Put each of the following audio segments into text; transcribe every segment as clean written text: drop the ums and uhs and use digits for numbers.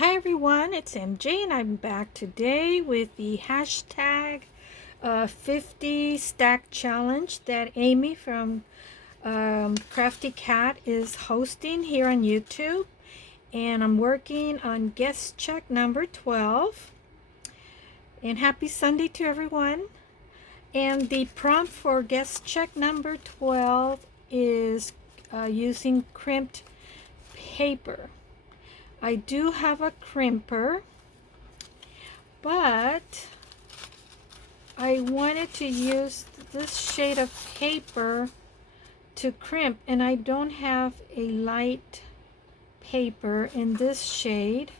Hi everyone, it's MJ and I'm back today with the hashtag 50 stack challenge that Amy from CraftyCat is hosting here on YouTube. And I'm working on guest check number 12. And happy Sunday to everyone. And the prompt for guest check number 12 is using crimped paper. I do have a crimper, but I wanted to use this shade of paper to crimp, and I don't have a light paper in this shade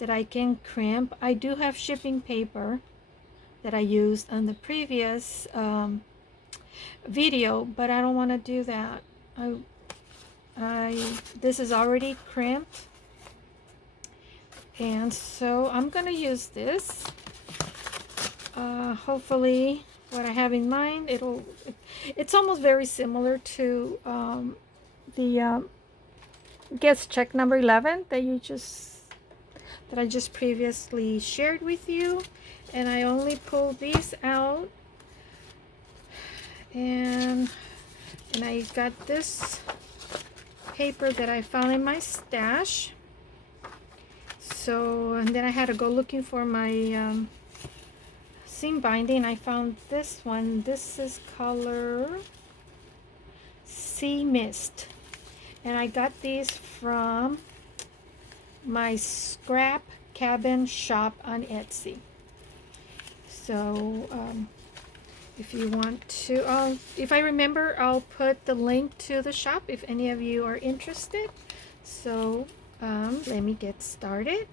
that I can crimp. I do have shipping paper that I used on the previous video, but I don't want to do that. This is already crimped, and so I'm gonna use this. Hopefully what I have in mind, it's almost very similar to the guest check number 11 that I just previously shared with you. And I only pulled these out, and I got this paper that I found in my stash. So, and then I had to go looking for my seam binding. I found this one. This is color Sea Mist, and I got these from my scrap cabin shop on Etsy. So if you want to, if I remember, I'll put the link to the shop if any of you are interested. So let me get started.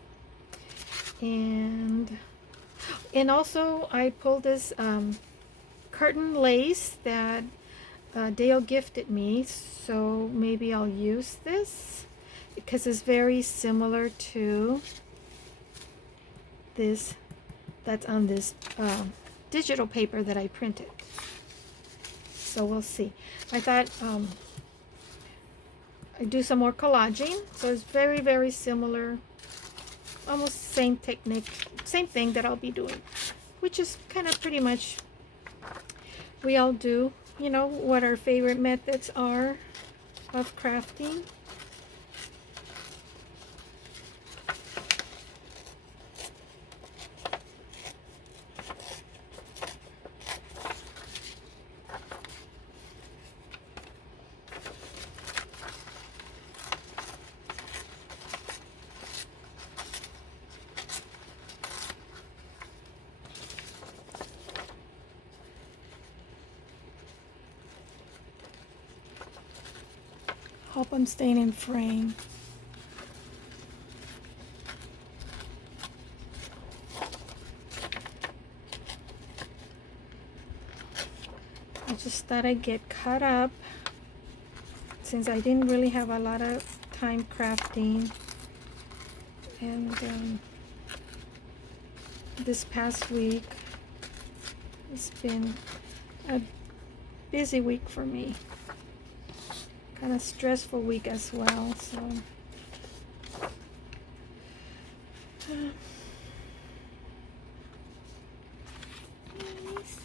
And also I pulled this curtain lace that Dale gifted me, so maybe I'll use this because it's very similar to this that's on this digital paper that I printed. So we'll see. I thought I'd do some more collaging, so it's very, very similar, almost same technique, same thing that I'll be doing, which is kind of pretty much we all do, you know, what our favorite methods are of crafting. Hope I'm staying in frame. I just thought I'd get caught up since I didn't really have a lot of time crafting, and this past week it's been a busy week for me, kind of stressful week as well. So let me see.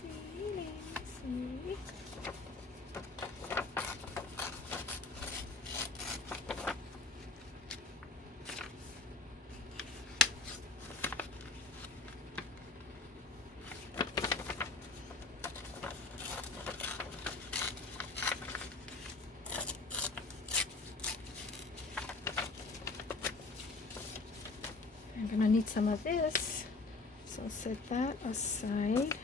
I'm gonna need some of this, so I'll set that aside.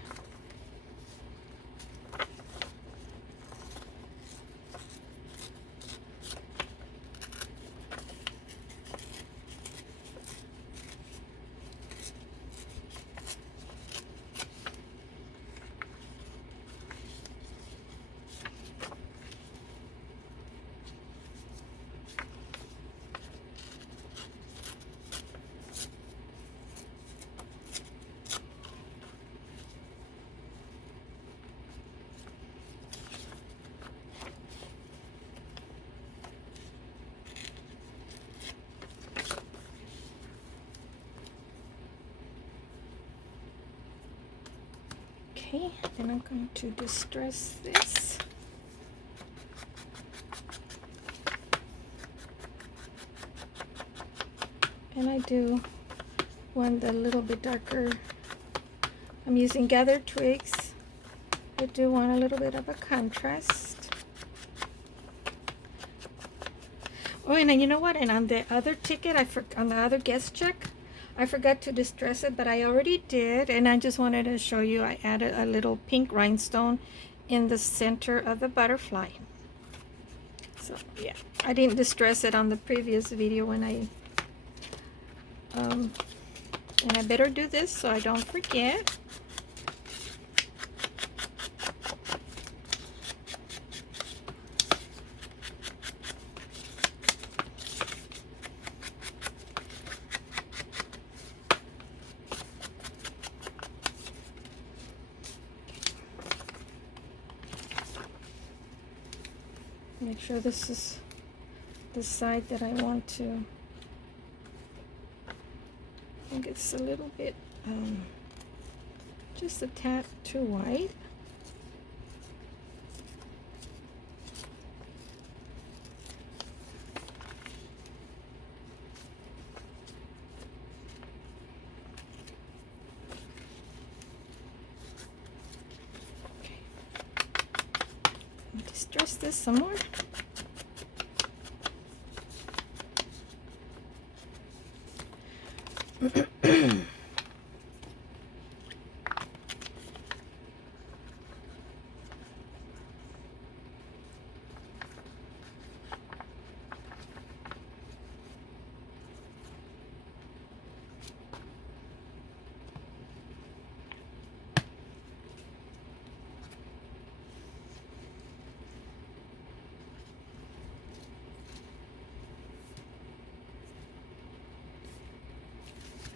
Okay, then I'm going to distress this. And I do want a little bit darker. I'm using gathered twigs. I do want a little bit of a contrast. Oh, and then you know what? And on the other ticket, on the other guest check, I forgot to distress it, but I already did. And I just wanted to show you, I added a little pink rhinestone in the center of the butterfly. So yeah, I didn't distress it on the previous video when and I better do this so I don't forget. Make sure this is the side that I want to. I think it's a little bit, just a tad too wide. Okay. Distress this some more.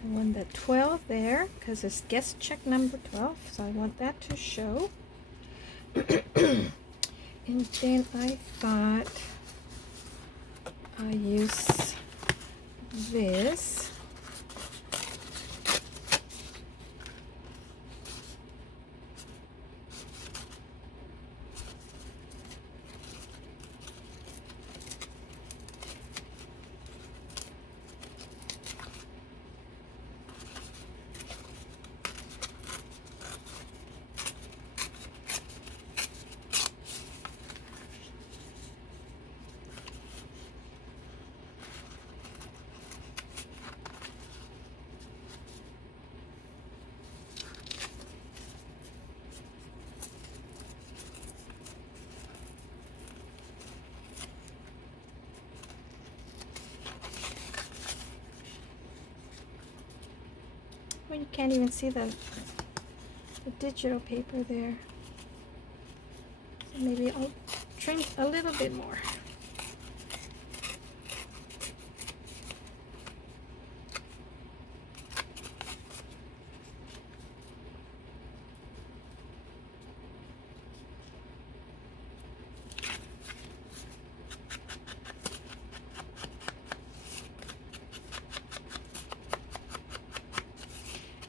I want the 12 there because it's guest check number 12, so I want that to show. And then I thought I use this. Well, you can't even see the digital paper there. So maybe I'll trim a little bit more.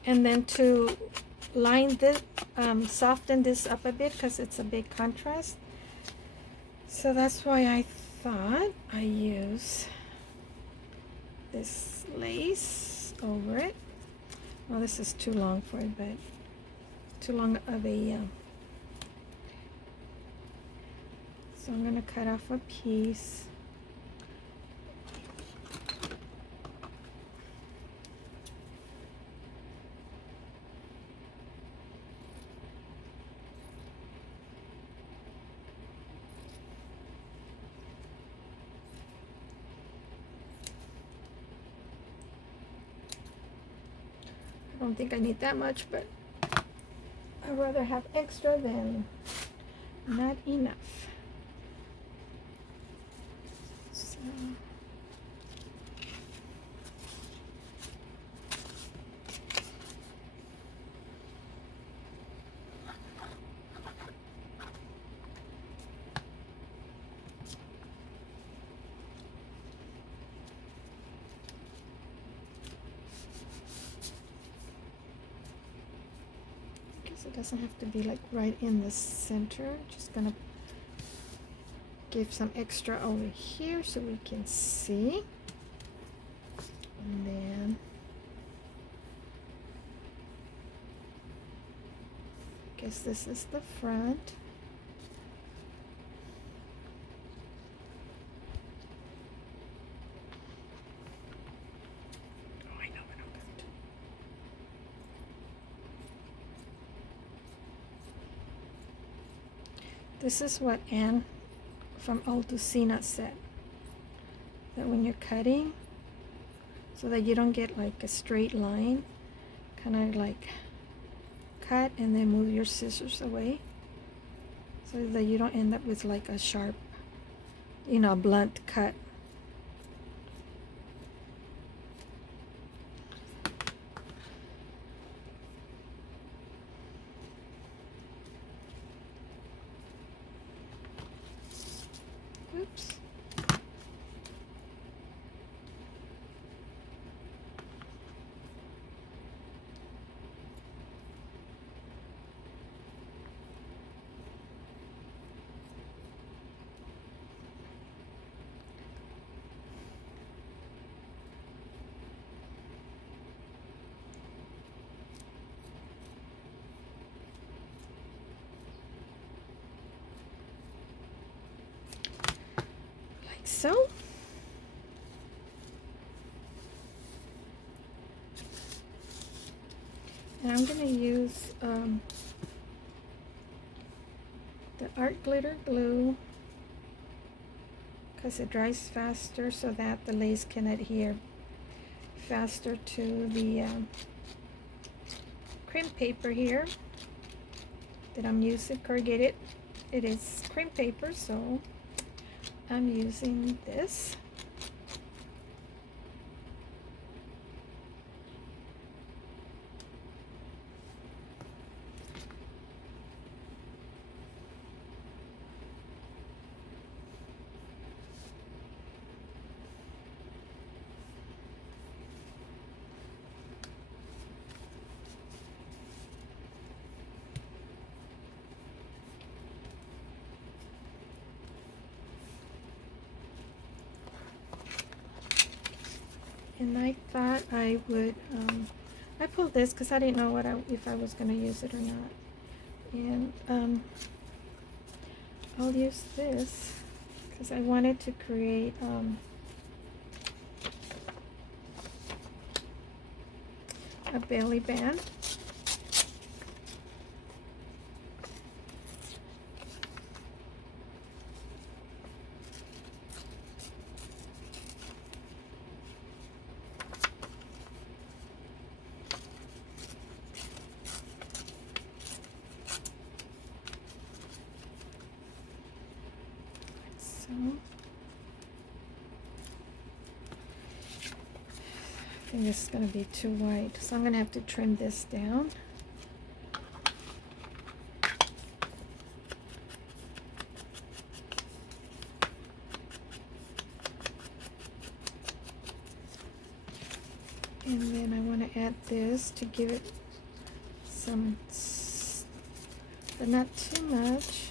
And then to line this, soften this up a bit because it's a big contrast. So that's why I thought I use this lace over it. Well, this is too long for it, but too long of a, so I'm gonna cut off a piece. I don't think I need that much, but I'd rather have extra than not enough. So So it doesn't have to be like right in the center. Just gonna give some extra over here so we can see. And then I guess this is the front. Oh, I know what I'm going to do. This is what Anne from Old Lucina said, that when you're cutting, so that you don't get like a straight line, kind of like cut and then move your scissors away so that you don't end up with like a sharp, you know, blunt cut. Oops. Like so. And I'm going to use the art glitter glue because it dries faster so that the lace can adhere faster to the crimp paper here that I'm using. Corrugated, it is crimp paper, so I'm using this. And I thought I would, I pulled this because I didn't know if I was going to use it or not. And I'll use this because I wanted to create a belly band. So I think this is going to be too wide, so I'm going to have to trim this down. And then I want to add this to give it some, but not too much,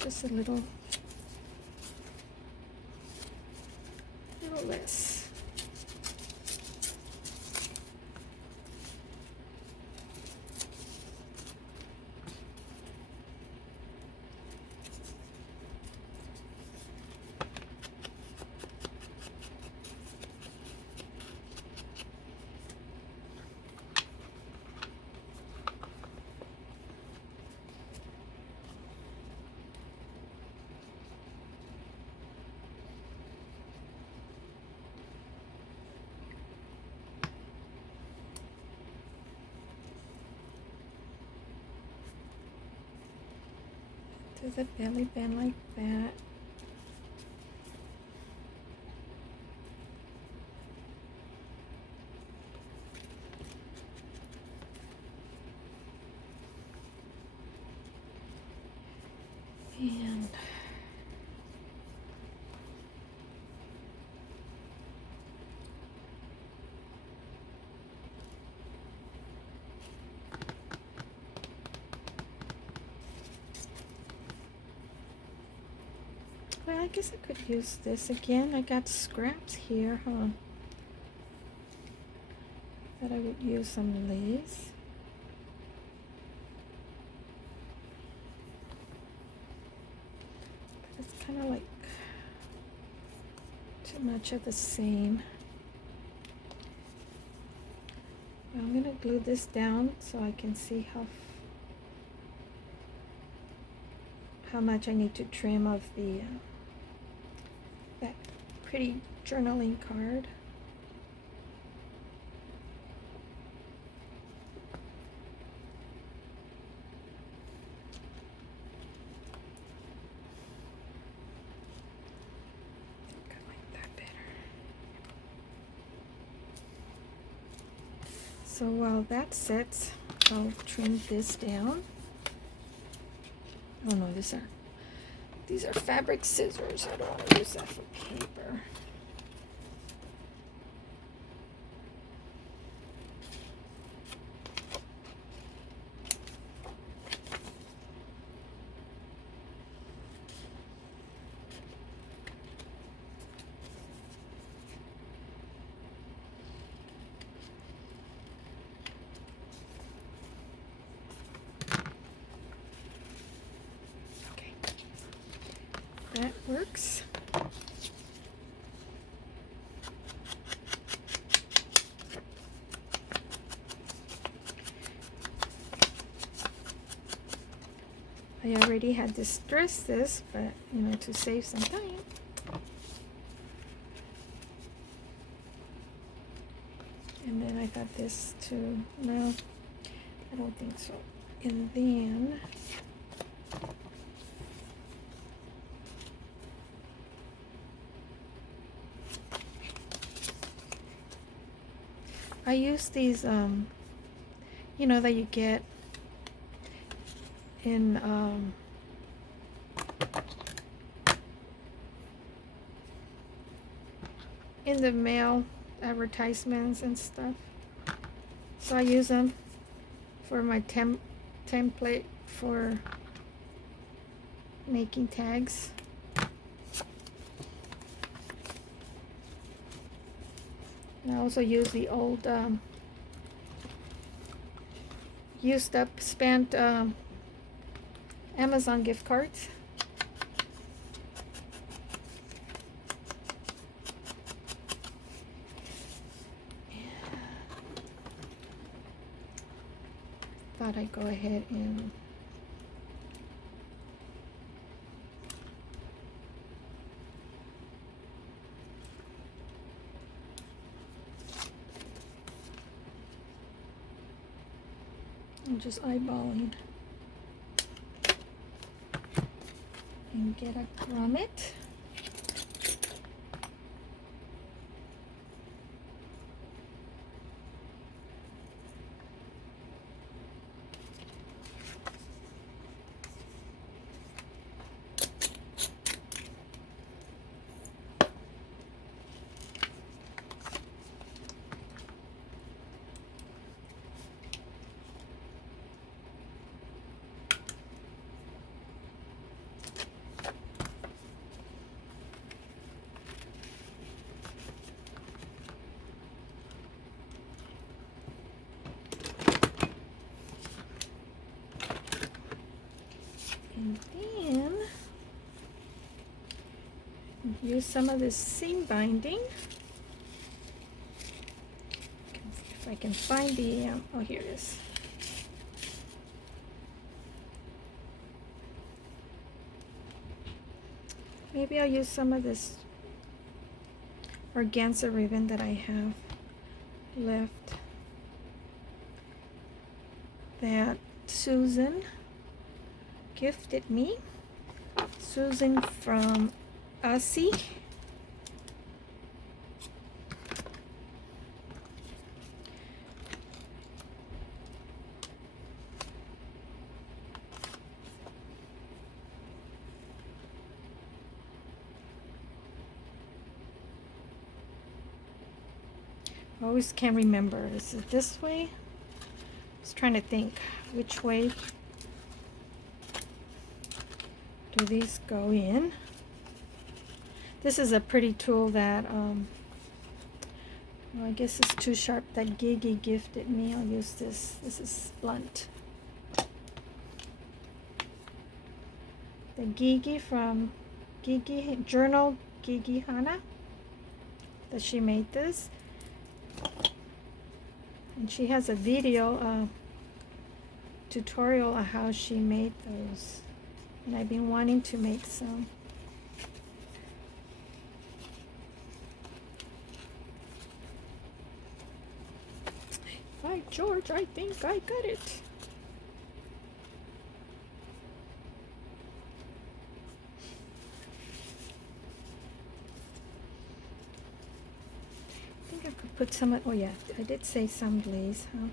just a little less. Do the belly band like that. And Well, I guess I could use this again. I got scraps here, huh? That I would use some of these. It's kind of like too much of the same. Well, I'm gonna glue this down so I can see how much I need to trim of the that pretty journaling card. I like that better. So while that sets, I'll trim this down. Oh no, these are fabric scissors. I don't want to use that for paper. Okay, that works. I already had distressed this, but you know, to save some time. And then I got this too. No, I don't think so. And then I use these, you know, that you get in the mail, advertisements and stuff. So I use them for my template for making tags. And I also use the old used up spent Amazon gift cards. Thought I'd go ahead and I'm just eyeballing and get a grommet. And then use some of this seam binding. If I can find the, oh, here it is. Maybe I'll use some of this organza ribbon that I have left that Susan gifted me. Susan from Aussie. I always can't remember. Is it this way? I was trying to think which way do these go in. This is a pretty tool that, well, I guess it's too sharp, that Gigi gifted me. I'll use this. This is blunt. The Gigi from Gigi Journal Gigi Hana, that she made this. And she has a video tutorial on how she made those. And I've been wanting to make some. Hi, George, I think I got it. I think I could put some, oh yeah, I did say some glaze, huh?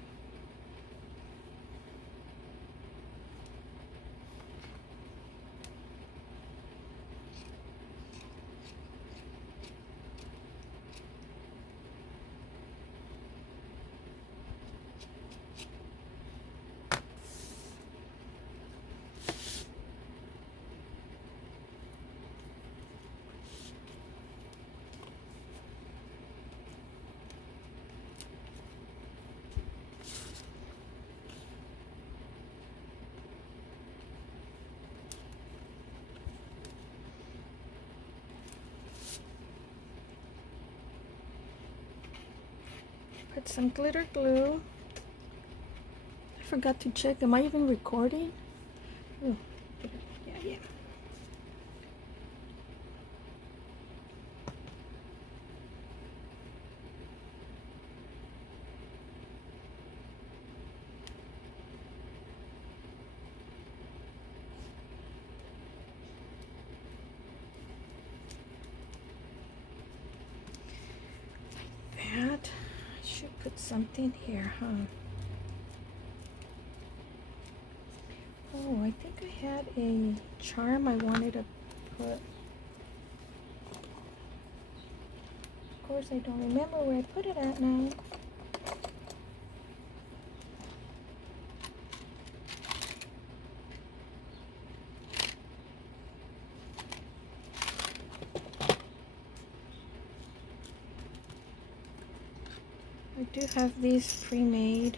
Put some glitter glue. I forgot to check. Am I even recording? Oh, yeah. Like that. I should put something here, huh? Oh, I think I had a charm I wanted to put. Of course, I don't remember where I put it at now. I do have these pre-made.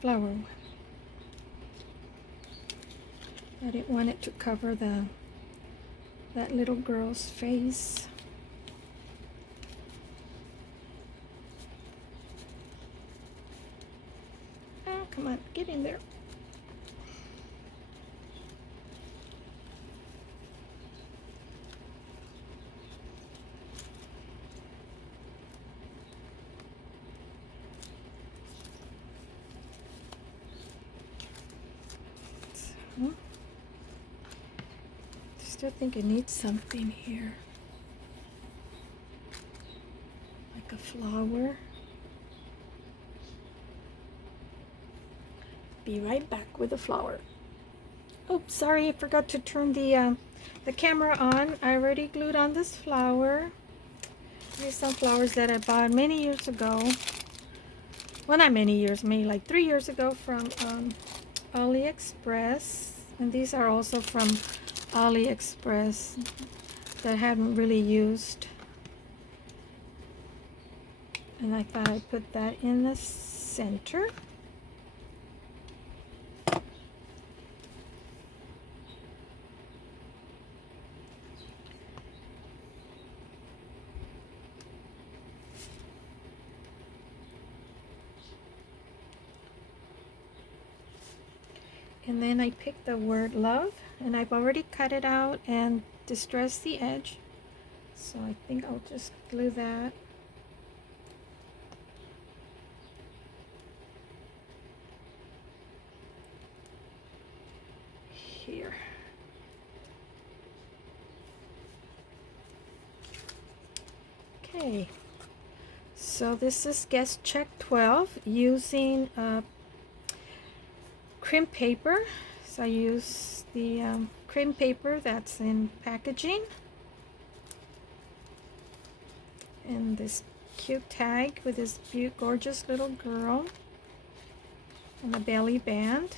Flower. I didn't want it to cover that little girl's face. Oh, come on, get in there. Still think it needs something here, like a flower. Be right back with the flower. Oh, sorry, I forgot to turn the camera on. I already glued on this flower. These are some flowers that I bought many years ago. Well, not many years, maybe like 3 years ago from AliExpress. And these are also from AliExpress that I haven't really used. And I thought I'd put that in the center. And then I picked the word love, and I've already cut it out and distressed the edge. So I think I'll just glue that. here. Okay, so this is Guest Check 12 using crimp paper. So I use the crimp paper that's in packaging, and this cute tag with this gorgeous little girl, and a belly band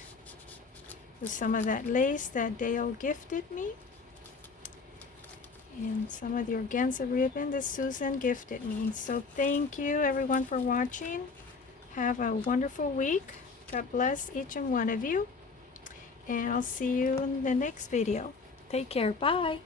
with some of that lace that Dale gifted me, and some of the organza ribbon that Susan gifted me. So thank you everyone for watching. Have a wonderful week. God bless each and one of you, and I'll see you in the next video. Take care. Bye.